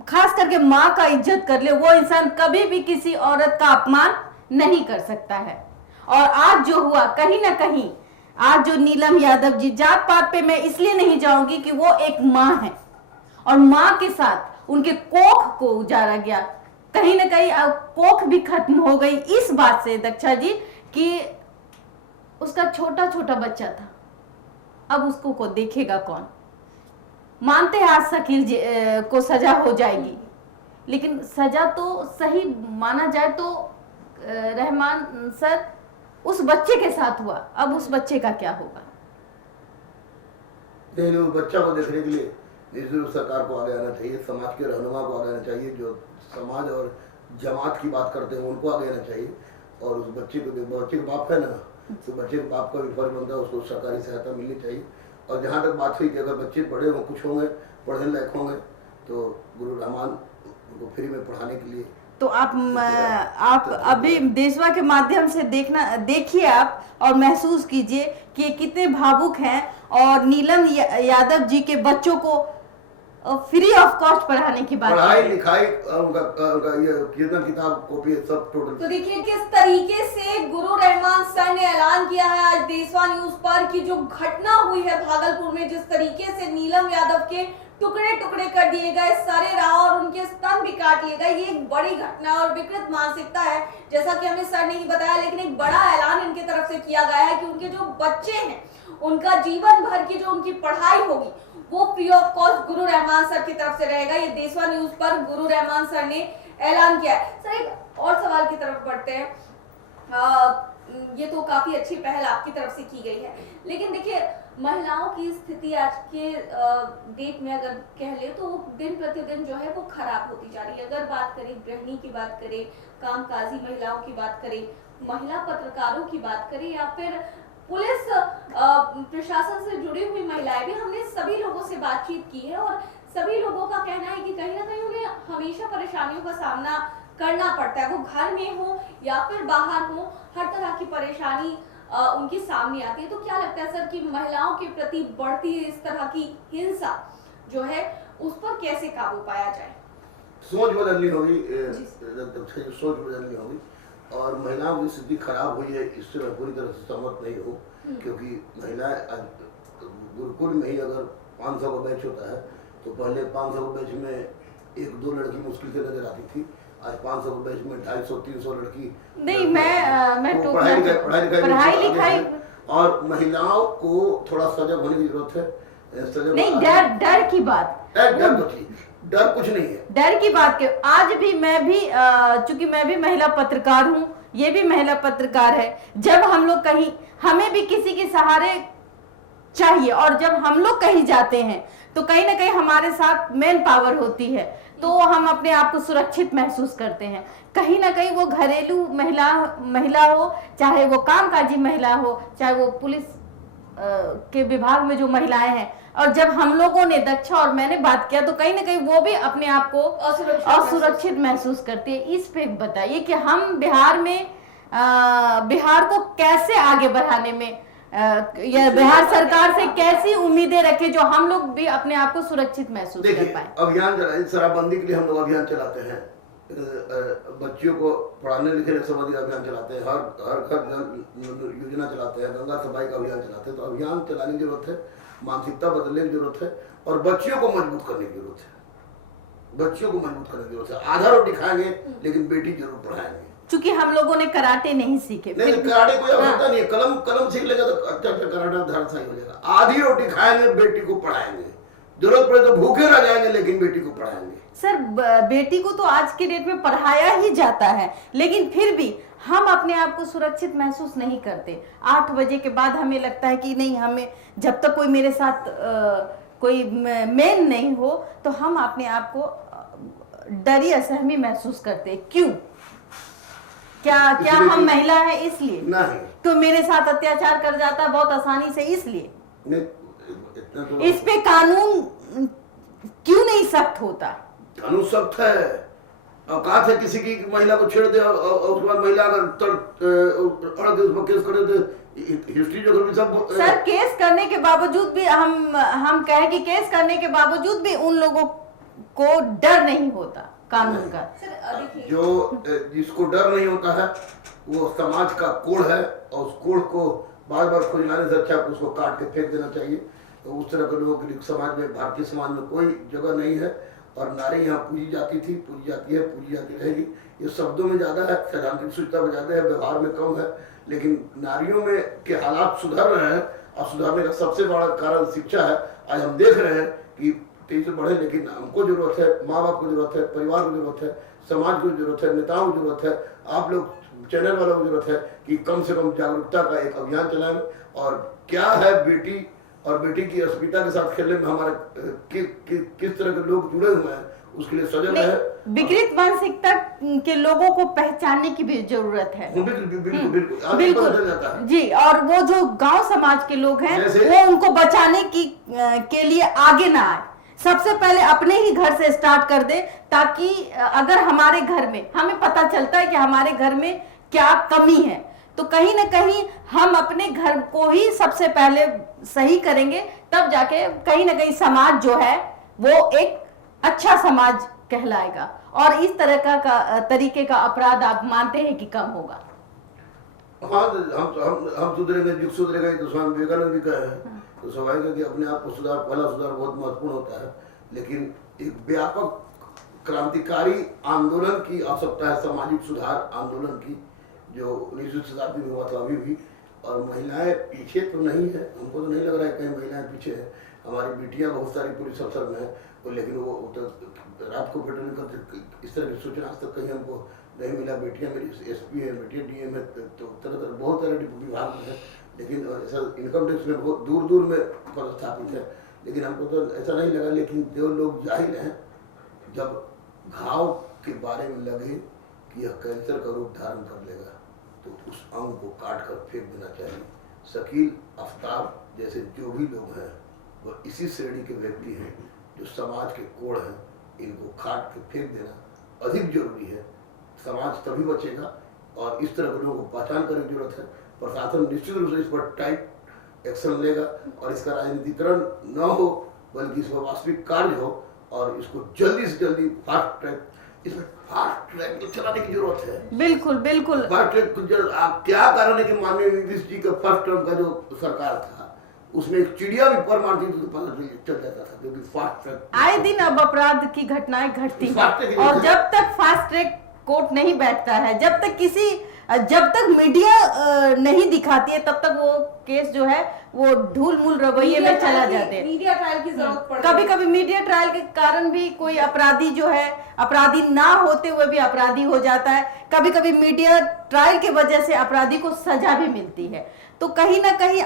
खास करके माँ का इज्जत कर ले, वो इंसान कभी भी किसी औरत का अपमान नहीं कर सकता है। और आज जो हुआ, कहीं ना कहीं आज जो नीलम यादव जी, जात पात पे मैं इसलिए नहीं जाऊंगी कि वो एक माँ है और माँ के साथ उनके कोख को उजाड़ा गया, कहीं ना कहीं कोख भी खत्म हो गई इस बात से दक्षा जी कि उसका छोटा छोटा बच्चा था, अब उसको को देखेगा कौन। मानते हैं आज शकील को सजा हो जाएगी, लेकिन सजा तो सही माना जाए तो रहमान सर उस बच्चे के साथ हुआ, अब उस बच्चे का क्या होगा? नहीं, बच्चा को देखने के लिए निश्चित सरकार को आगे आना चाहिए, समाज के रहनुमा को आगे आना चाहिए, जो समाज और जमात की बात करते हैं उनको आगे आना चाहिए। और उस बच्चे के बाप है ना, तो बच्चे के बाप का भी फर्ज बनता है, उसको सरकारी सहायता मिलनी चाहिए। और जहाँ तक बात हुई कि अगर बच्चे बड़े हों, कुछ होंगे, पढ़ने लायक होंगे, तो गुरु रहमान उनको फ्री में पढ़ाने के लिए। तो आप अभी देशवा के माध्यम से देखिए आप और महसूस कीजिए कि कितने भावुक हैं और नीलम यादव जी के बच्चों को फ्री ऑफ कॉस्ट पढ़ाने की बात पढ़ाई करें। लिखाई उनका ये कीर्तन किताब कॉपी सब टोटल। तो देखिए किस तरीके से गुरु रहमान सर ने ऐलान किया है आज देशवा न्यूज पर कि जो घटना हुई है भागलपुर में, जिस तरीके से नीलम यादव के टुकड़े टुकड़े कर दिए गए, सरे रहा और उनके स्तन भी काट लिए गए, ये एक बड़ी घटना और विकृत मानसिकता है, जैसा कि हमें सर ने ही बताया। लेकिन एक बड़ा ऐलान इनके तरफ से किया गया है कि उनके जो बच्चे हैं उनका जीवन भर की जो उनकी पढ़ाई होगी वो free of cost Guru Rahman sir की तरफ से रहेगा। ये देशवा न्यूज पर गुरु रहमान सर ने ऐलान किया है। सर एक और सवाल की तरफ बढ़ते हैं। ये तो काफी अच्छी पहल आपकी तरफ से की गई है, लेकिन देखिए महिलाओं की स्थिति आज के डेट में अगर कह ले तो दिन प्रतिदिन जो है वो खराब होती जा रही है। अगर बात करें गृहिणी की बात करें, कामकाजी महिलाओं की बात करें, महिला पत्रकारों की बात करें या फिर पुलिस प्रशासन से जुड़ी हुई महिलाएं भी, हमने सभी लोगों से बातचीत की है और सभी लोगों का कहना है कि कहीं ना कहीं उन्हें हमेशा परेशानियों का सामना करना पड़ता है। वो घर में हो या फिर बाहर हो, हर तरह की परेशानी उनके सामने आती है। तो क्या लगता है सर कि महिलाओं के प्रति बढ़ती इस तरह की हिंसा जो है उस पर कैसे काबू पाया जाए? सोच बदलनी होगी, सोच बदलनी होगी और महिलाओं की स्थिति खराब हुई है इससे मैं पूरी तरह से सहमत नहीं हूँ, क्योंकि महिलाएं गुरुकुल में ही अगर 500 का बैच होता है तो पहले 500 का बैच में 1-2 लड़की मुश्किल से नजर आती थी। आज 500 का बैच में 250-300 लड़की। नहीं, मैं तो पढ़ाई लिखाई और महिलाओं को थोड़ा सजग होने की जरूरत है। सजग नहीं, डर की बात, डर कुछ नहीं है। डर की बात के आज भी मैं भी चूंकि मैं भी महिला पत्रकार हूँ, ये भी महिला पत्रकार है। जब हम लोग कहीं, हमें भी किसी के सहारे चाहिए और जब हम लोग कहीं जाते हैं तो कहीं ना कहीं हमारे साथ मैन पावर होती है, तो हम अपने आप को सुरक्षित महसूस करते हैं। कहीं ना कहीं वो घरेलू महिला हो, चाहे वो कामकाजी महिला हो, चाहे वो पुलिस के विभाग में जो महिलाएं हैं, और जब हम लोगों ने दक्षा और मैंने बात किया तो कहीं ना कहीं वो भी अपने आप को असुरक्षित महसूस करती है। इस पे बताइए कि हम बिहार को कैसे आगे बढ़ाने में या बिहार सरकार से कैसी उम्मीदें रखें जो हम लोग भी अपने आप को सुरक्षित महसूस कर पाए। अभियान चलाए, शराबबंदी के लिए हम लोग अभियान चलाते हैं, बच्चियों को पढ़ाने लिखने संबंधी अभियान चलाते हैं, हर घर योजना चलाते हैं, गंगा सफाई का अभियान चलाते हैं। तो अभियान चलाने की जरूरत है, मानसिकता बदलने की जरूरत है और बच्चियों को मजबूत करने की जरूरत है। बच्चियों को मजबूत करने की जरूरत है। आधा रोटी खाएंगे लेकिन बेटी जरूर पढ़ाएंगे। क्योंकि हम लोगों ने कराटे नहीं सीखे। नहीं, कराटे कोई आवश्यकता नहीं है, कलम सीख लेगा तो अच्छा कराटा धड़साई हो जाएगा। आधी रोटी खाएंगे, बेटी को पढ़ाएंगे, जरूरत पड़े तो भूखे रह जाएंगे लेकिन बेटी को पढ़ाएंगे। सर बेटी को तो आज के डेट में पढ़ाया ही जाता है, लेकिन फिर भी हम अपने आप को सुरक्षित महसूस नहीं करते। 8 बजे के बाद हमें लगता है कि नहीं, हमें जब तक कोई मेरे साथ कोई मेन नहीं हो तो हम अपने आप को डरी असहमी महसूस करते। क्यों? क्या हम महिला है इसलिए? नहीं, तो मेरे साथ अत्याचार कर जाता है बहुत आसानी से इसलिए? इतना तो इस पे कानून क्यों नहीं सख्त होता? कानून सख्त है। औकात है किसी की महिला को छेड़ दे और उसके बाद महिला अगर अड़क उस पर केस करे तो हिस्ट्री जो भी सब। सर केस करने के बावजूद भी हम कहें कि केस करने के बावजूद भी उन लोगों को डर नहीं होता कानून का। जो जिसको डर नहीं होता है वो समाज का कोढ़ है और उस कोढ़ को बार बार खुजलाने से अच्छा उसको काट के फेंक देना चाहिए। तो उस तरह के लोगों के लिए समाज में, भारतीय समाज में कोई जगह नहीं है और नारी यहाँ पूजी जाती थी, पूजी जाती है, पूजी जाती रहेगी। ये शब्दों में ज्यादा है, सैद्धांतिक सूचना में ज्यादा है, व्यवहार में कम है, लेकिन नारियों में के हालात सुधर रहे हैं और सुधारने का सबसे बड़ा कारण शिक्षा है। आज हम देख रहे हैं कि तेजी से बढ़े, लेकिन हमको जरूरत है, माँ बाप को जरूरत है, परिवार को जरूरत है, समाज को जरूरत है, नेताओं को जरूरत है, आप लोग चैनल वालों को जरूरत है कि कम से कम जागरूकता का एक अभियान चलाएं। और क्या है बेटी और बेटी की अस्मिता के साथ खेलने में हमारे किस तरह के लोग जुड़े हुए हैं, उसके लिए सजग है। विकृत मानसिकता के लोगों को पहचानने की भी जरूरत है। बिल्कुल जी, और वो जो गांव समाज के लोग हैं वो उनको बचाने के लिए आगे ना आए। सबसे पहले अपने ही घर से स्टार्ट कर दे, ताकि अगर हमारे घर में हमें पता चलता है कि हमारे घर में क्या कमी है तो कहीं ना कहीं हम अपने घर को ही सबसे पहले सही करेंगे, तब जाके कहीं ना कहीं समाज जो है वो एक अच्छा समाज कहलाएगा। और इस तरह का तरीके का अपराध आप मानते हैं कि कम होगा? हाँ, हम सुधरेंगे, युग सुधरेगा, ये तो स्वामी विवेकानंद भी कहे हैं। तो स्वाभाविक है कि अपने आप को सुधार, पहला सुधार बहुत महत्वपूर्ण होता है, लेकिन एक व्यापक क्रांतिकारी आंदोलन की आवश्यकता है, सामाजिक सुधार आंदोलन की, जो 19वीं शताब्दी में हुआ था अभी भी। और महिलाएं पीछे तो नहीं है, हमको तो नहीं लग रहा है कहीं महिलाएं पीछे है। हमारी बेटियां बहुत सारी पुलिस अफसर में है, लेकिन वो तो रात को पेट्रोलिंग करते, इस तरह की सूचना आज तक कहीं हमको नहीं मिला। बेटियां मेरी एसपी है, बेटियां डीएम है, तो तरह तरह बहुत तरह के विभाग में है, लेकिन ऐसा इनकम टैक्स में बहुत दूर दूर में पदस्थापित है, लेकिन हमको तो ऐसा नहीं लगा। लेकिन जो लोग जाहिर हैं, जब घाव के बारे में लगे कि यह कैंसर का रूप धारण कर लेगा, तो उस अंग को काट कर फेंक देना चाहिए। शकील, आफ्ताब जैसे जो भी लोग हैं, वह इसी श्रेणी के व्यक्ति हैं जो समाज के कोड़ हैं। इनको काट के फेंक देना अधिक जरूरी है। समाज तभी बचेगा, और इस तरह के लोगों को पहचान करने की जरूरत है। प्रशासन निश्चित रूप से इस पर टाइट एक्शन लेगा, और इसका राजनीतिकरण न हो, बल्कि इस पर वास्तविक कार्य हो, और इसको जल्दी से जल्दी फास्ट ट्रैक, इसमें फास्ट ट्रैक चलाने की जरूरत है। बिल्कुल बिल्कुल। फास्ट ट्रैक क्या कारण है कि माननीय नीतीश जी का फर्स्ट टर्म का जो सरकार था, उसमें एक चिड़िया भी पर मारती थी तो पता चल जाता था, क्योंकि फास्ट ट्रैक आए दिन अब अपराध की घटनाएं घटती हैं, और जब तक फास्ट ट्रैक कोर्ट नहीं बैठता है, जब तक मीडिया नहीं दिखाती है, तब तक वो केस जो है वो धूल मूल रवैये में चला जाते हैं। मीडिया ट्रायल की जरूरत पड़ती कभी कभी मीडिया ट्रायल के कारण भी कोई अपराधी जो है, अपराधी ना होते हुए भी अपराधी हो जाता है। कभी कभी मीडिया ट्रायल के वजह से अपराधी को सजा भी मिलती है। तो कहीं ना कहीं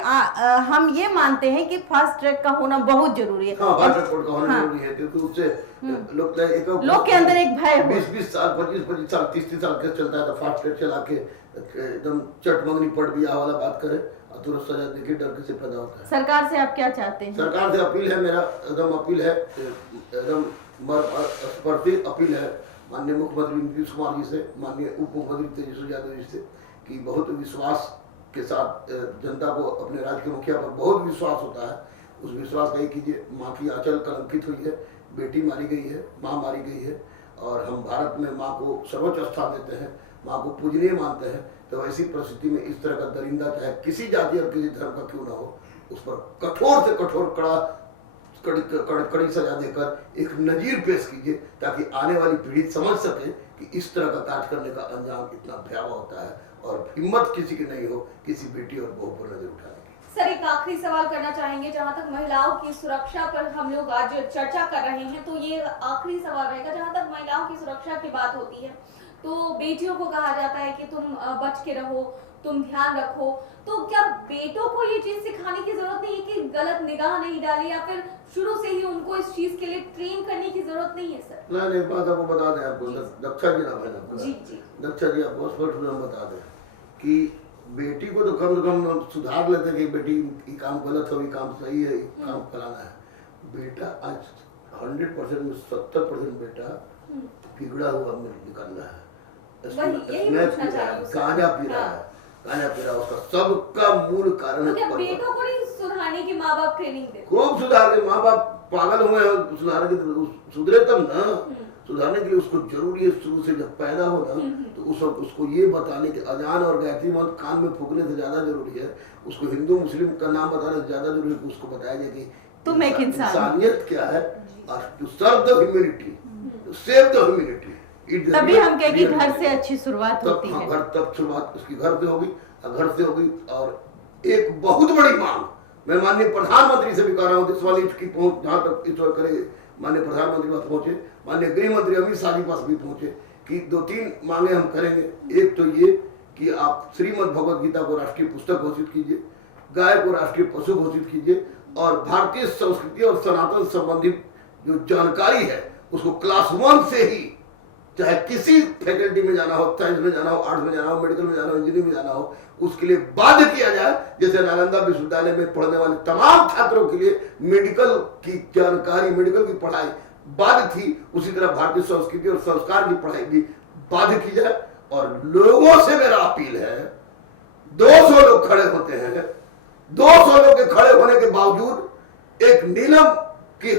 हम ये मानते हैं कि फास्ट ट्रैक का होना बहुत जरूरी है। हाँ, फास्ट ट्रैक कोर्ट का होना जरूरी है, क्योंकि उससे लोग के अंदर एक भय हो। 20 साल 25 साल 30 साल केस चलता है, तो फास्ट ट्रैक चला के एकदम चट मंगनी पट भी वाला बात करे और तुरंत सजा देके डर कैसे पैदा होता है। सरकार से आप क्या चाहते हैं? सरकार से अपील है, मेरा एकदम अपील है, एकदम स्पर्शी अपील है माननीय मुख्यमंत्री नीतीश कुमार जी से, माननीय उप मुख्यमंत्री तेजस्वी यादव जी से, कि बहुत विश्वास के साथ जनता को अपने राज्य के मुखिया पर बहुत विश्वास होता है। उस विश्वास का ही कीजिए। माँ की आंचल कलंकित हुई है, बेटी मारी गई है, माँ मारी गई है, और हम भारत में माँ को सर्वोच्च स्थान देते हैं, माँ को पूजनीय मानते हैं। तो ऐसी परिस्थिति में इस तरह का दरिंदा, चाहे किसी जाति और किसी धर्म का क्यों ना हो, उस पर कठोर से कठोर कड़ी सजा देकर एक नजीर पेश कीजिए, ताकि आने वाली पीढ़ी समझ सके कि इस तरह का कार्य करने का अंजाम कितना भयावह होता है, और हिम्मत किसी की नहीं हो किसी बेटी और बहू पर नजर उठाने की। सर, एक आखिरी सवाल करना चाहेंगे। जहां तक महिलाओं की सुरक्षा पर हम लोग आज चर्चा कर रहे हैं, तो ये आखिरी सवाल रहेगा। जहां तक महिलाओं की सुरक्षा की बात होती है, तो बेटियों को कहा जाता है कि तुम बच के रहो, तुम ध्यान रखो, तो क्या बेटों को ये चीज सिखाने की जरूरत नहीं है कि गलत निगाह नहीं डाले, या फिर शुरू से ही उनको इस चीज के लिए ट्रेन करने की जरूरत नहीं है? सर, नहीं, बात आपको बता दें, आपको दक्षा जी नाम है, जी जी, दक्षा जी आपको स्पष्ट बता दें कि बेटी को तो कम से कम सुधार लेते हैं कि बेटी ये काम गलत है, ये काम सही है, ये काम फलाना है। बेटा आज 100% में 70% बेटा बिगड़ा हुआ निकल रहा है, गांजा पी रहा है, उसका सबका मूल कारण है। बेटों को नहीं सुधारने की माँ बाप ट्रेनिंग दे, खूब सुधार के माँ बाप पागल हुए हैं सुधारने के, सुधरे तब ना। सुधारने के लिए उसको जरूरी है, शुरू से जब पैदा हो ना, तो उसको ये बताने के अजान और गायत्री मंत्र कान में फूकने से ज्यादा जरूरी है, उसको हिंदू मुस्लिम का नाम बताने से ज्यादा जरूरी है, उसको बताया जाए कि तुम एक इंसानियत क्या है, to serve the humanity, to save the humanity. तभी हम कहें कि घर से अच्छी शुरुआत होती है। घर तब शुरुआत उसकी घर से होगी, घर से होगी। और एक बहुत बड़ी मांग मैं माननीय प्रधानमंत्री से भी कह रहा हूँ, इस वाली की पहुंच जहाँ तक ईश्वर करे माननीय प्रधानमंत्री पास पहुंचे, माननीय गृह मंत्री अमित शाह जी पास भी पहुंचे, कि 2-3 मांगे हम करेंगे। एक तो ये कि आप श्रीमद् भगवद गीता को राष्ट्रीय पुस्तक घोषित कीजिए, गाय को राष्ट्रीय पशु घोषित कीजिए, और भारतीय संस्कृति और सनातन संबंधित जो जानकारी है उसको क्लास 1 से ही, चाहे किसी फैकल्टी में जाना हो, साइंस में जाना हो, आर्ट्स में जाना हो, मेडिकल में जाना हो, इंजीनियरिंग में जाना हो, उसके लिए बाध्य किया जाए। जैसे नालंदा विश्वविद्यालय में पढ़ने वाले तमाम छात्रों के लिए मेडिकल की जानकारी, मेडिकल की पढ़ाई बाध्य थी, उसी तरह भारतीय संस्कृति और संस्कार की पढ़ाई भी बाध्य की जाए। और लोगों से मेरा अपील है, 200 लोग खड़े होते हैं, 200 लोग के खड़े होने के बावजूद एक नीलम की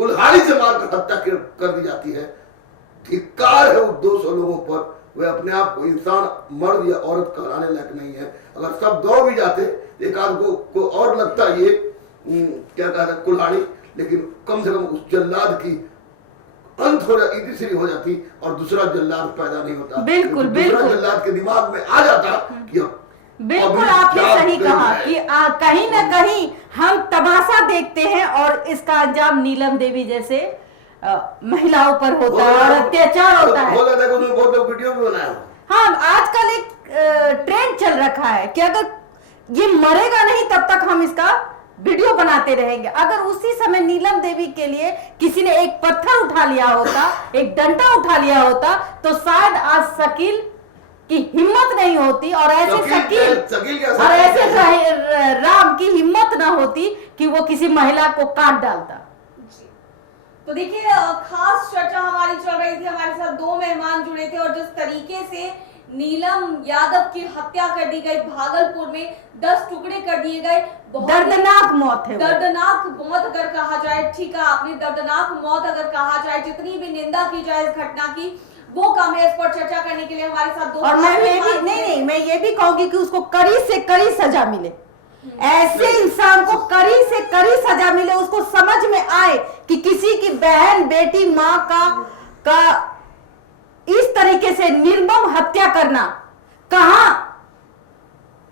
कुल्हाड़ी से मारकर हत्या कर दी जाती है। धिक्कार है उन 200 लोगों पर। वे अपने आप को इंसान, मर्द या औरत कहलाने लायक नहीं है। अगर सब दौड़ भी जाते एक आध को और लगता ये क्या कहते हैं कुल्हाड़ी, लेकिन कम से कम उस जल्लाद की अंत हो जाती, तीसरी हो जाती और दूसरा जल्लाद पैदा नहीं होता। बिल्कुल दूसरा जल्लाद के दिमाग में आ जाता कि बिल्कुल आपने सही कहा कि कहीं ना कहीं हम तमाशा देखते हैं और इसका अंजाम नीलम देवी जैसे महिलाओं पर होता है और अत्याचार होता है। वीडियो भी बनाया। हाँ, आजकल एक ट्रेंड चल रखा है कि अगर ये मरेगा नहीं तब तक हम इसका वीडियो बनाते रहेंगे। अगर उसी समय नीलम देवी के लिए किसी ने एक पत्थर उठा लिया होता, एक डंडा उठा लिया होता, तो शायद आज शकील की हिम्मत नहीं होती और ऐसे शकील और ऐसे राम की हिम्मत ना होती कि वो किसी महिला को काट डालता। तो देखिए, खास चर्चा हमारी चल रही थी, हमारे साथ 2 मेहमान जुड़े थे और जिस तरीके से नीलम यादव की हत्या कर दी गई, भागलपुर में 10 टुकड़े कर दिए गए, दर्दनाक मौत है। दर्दनाक मौत अगर कहा जाए, ठीक है आपने, दर्दनाक मौत अगर कहा जाए, जितनी भी निंदा की जाए इस घटना की वो कम है। इस पर चर्चा करने के लिए हमारे साथ 2 और मैं ये भी कहूंगी कि उसको कड़ी से कड़ी सजा मिले। ऐसे इंसान को कड़ी से कड़ी सजा मिले, उसको समझ में आए कि किसी की बहन, बेटी, माँ का इस तरीके से निर्मम हत्या करना कहां,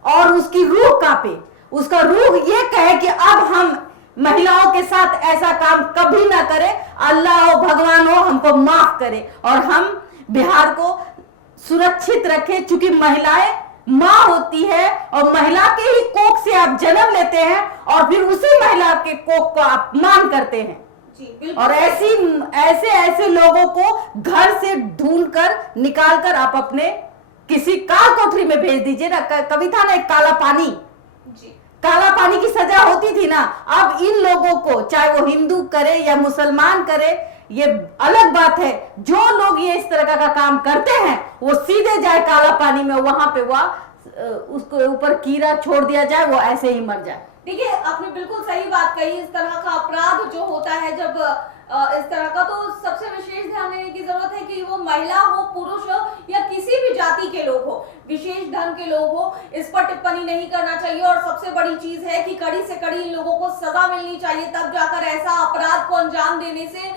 और उसकी रूह कांपे, उसका रूह ये कहे कि अब हम महिलाओं के साथ ऐसा काम कभी ना करें, अल्लाह हो, भगवान हो, हमको माफ करे और हम बिहार को सुरक्षित रखें। चूंकि महिलाएं माँ होती है और महिला के ही कोख से आप जन्म लेते हैं और फिर उसी महिला के कोख को आप अपमान करते हैं। और ऐसे लोगों को घर से ढूंढकर निकालकर आप अपने किसी काल कोठरी में भेज दीजिए ना। कभी था ना एक काला पानी की सजा होती थी ना। अब इन लोगों को, चाहे वो हिंदू करे या मुसलमान करे, ये अलग बात है, जो लोग ये इस तरह का काम करते हैं वो सीधे जाए काला पानी में, वहां पे उसको ऊपर कीड़ा छोड़ दिया जाए, वो ऐसे ही मर जाए। देखिए, आपने बिल्कुल सही बात कही। इस तरह का अपराध जो होता है जब इस तरह का, तो सबसे विशेष ध्यान देने की जरूरत है कि वो महिला हो, पुरुष हो या किसी भी जाति के लोग हो, विशेष धर्म के लोग हो, इस पर टिप्पणी नहीं करना चाहिए। और सबसे बड़ी चीज है कि कड़ी से कड़ी इन लोगों को सजा मिलनी चाहिए, तब जाकर ऐसा अपराध को अंजाम देने से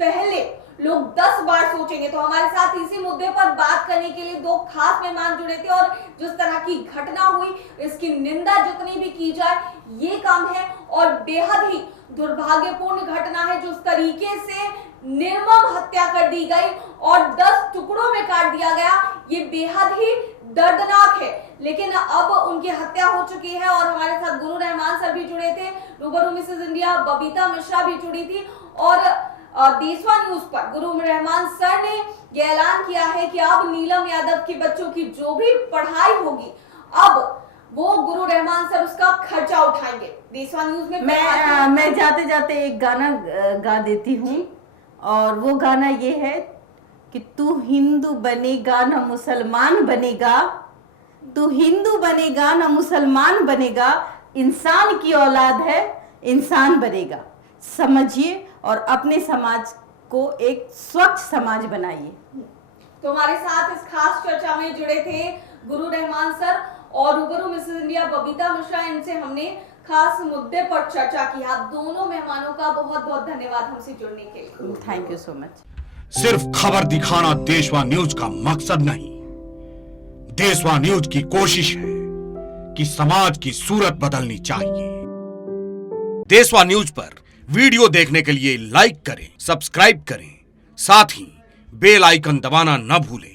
पहले लोग 10 बार सोचेंगे। तो हमारे साथ इसी मुद्दे पर बात करने के लिए 2 खास मेहमान जुड़े थे और जिस तरह की घटना हुई इसकी निंदा जितनी भी की जाए ये काम है और बेहद ही दुर्भाग्यपूर्ण घटना है। जो तरीके से निर्मम हत्या कर दी गई और 10 टुकड़ों में काट दिया गया, ये बेहद ही दर्दनाक है। लेकिन अब उनकी हत्या हो चुकी है और हमारे साथ गुरु रहमान सर भी जुड़े थे, रूबरू मिसेज इंडिया बबीता मिश्रा भी जुड़ी थी और देशवा न्यूज पर गुरु रहमान सर ने यह ऐलान किया है कि अब नीलम यादव के बच्चों की जो भी पढ़ाई होगी अब वो गुरु रहमान सर उसका खर्चा उठाएंगे। देशवा न्यूज में मैं जाते जाते एक गाना गा देती हूँ और वो गाना ये है कि तू हिंदू बनेगा ना मुसलमान बनेगा, तू हिंदू बनेगा ना मुसलमान बनेगा, इंसान की औलाद है इंसान बनेगा। समझिए और अपने समाज को एक स्वच्छ समाज बनाइए। तो हमारे साथ इस खास चर्चा में जुड़े थे गुरु रहमान सर और रूबरू मिसेज इंडिया बबीता मिश्रा। इनसे हमने खास मुद्दे पर चर्चा की। आप दोनों मेहमानों का बहुत बहुत धन्यवाद हमसे जुड़ने के लिए। Thank you so much. सिर्फ खबर दिखाना देशवा न्यूज का मकसद नहीं, देशवा न्यूज की कोशिश है कि समाज की सूरत बदलनी चाहिए। देशवा न्यूज पर वीडियो देखने के लिए लाइक करें, सब्सक्राइब करें, साथ ही बेल आइकन दबाना न भूलें।